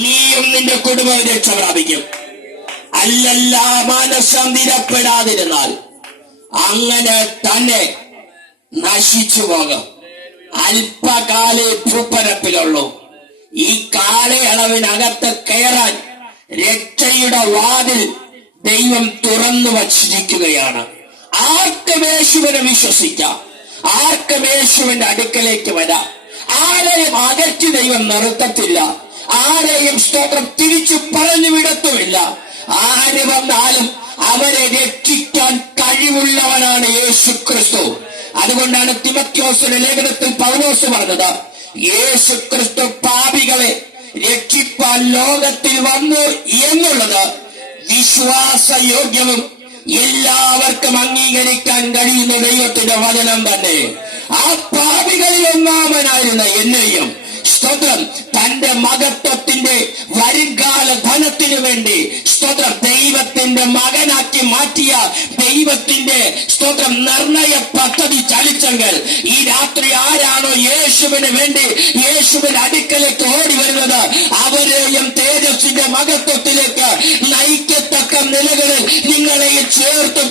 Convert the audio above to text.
നീയും നിന്റെ കുടുംബവും രക്ഷ പ്രാപിക്കും. അല്ലല്ല മനസ്സം നിരപ്പെടാതിരുന്നാൽ അങ്ങനെ തന്നെ നശിച്ചു പോകും. അല്പകാലേ ഭൂപ്പരപ്പിലുള്ളൂ. ഈ കാലയളവിനകത്ത് കയറാൻ രക്ഷയുടെ വാതിൽ ദൈവം തുറന്നു വച്ചിരിക്കുകയാണ്. ആർക്കും യേശുവിനെ വിശ്വസിക്കാം, ആർക്കും യേശുവിന്റെ അടുക്കലേക്ക് വരാം. ആരെയും അകറ്റി ദൈവം നിർത്തത്തില്ല, ആരെയും സ്തോത്രം തിരിച്ചു പറഞ്ഞു വിടത്തുമില്ല. ആര് വന്നാലും അവരെ രക്ഷിക്കാൻ കഴിവുള്ളവനാണ് യേശു ക്രിസ്തു. അതുകൊണ്ടാണ് തിമോഥെയോസിന്റെ ലേഖനത്തിൽ പൗലോസ് പറഞ്ഞത്, യേശു ക്രിസ്തു പാപികളെ രക്ഷിപ്പാൻ ലോകത്തിൽ വന്നു എന്നുള്ളത് വിശ്വാസയോഗ്യവും എല്ലാവർക്കും അംഗീകരിക്കാൻ കഴിയുന്ന ദൈവത്തിന്റെ വചനം തന്നെ. ആ പാപികളിൽ ഒന്നാമനായിരുന്ന എന്നെയും സ്തോത്രം തന്റെ മഹത്വത്തിന്റെ വരുംകാല ധനത്തിനു വേണ്ടി സ്തോത്രം ദൈവത്തിന്റെ മകനാക്കി മാറ്റിയ ദൈവത്തിന്റെ സ്തോത്രം നിർണയ പദ്ധതി ചലിച്ചെങ്കിൽ ഈ രാത്രി ആരാണോ യേശുവിന് വേണ്ടി യേശുവിന്റെ അടുക്കലേക്ക് ഓടി വരുന്നത്, അവരെയും തേജസ്സിന്റെ മഹത്വത്തിലേക്ക് നയിക്കത്തക്ക നിലകളിൽ നിങ്ങളെ ചേർത്ത്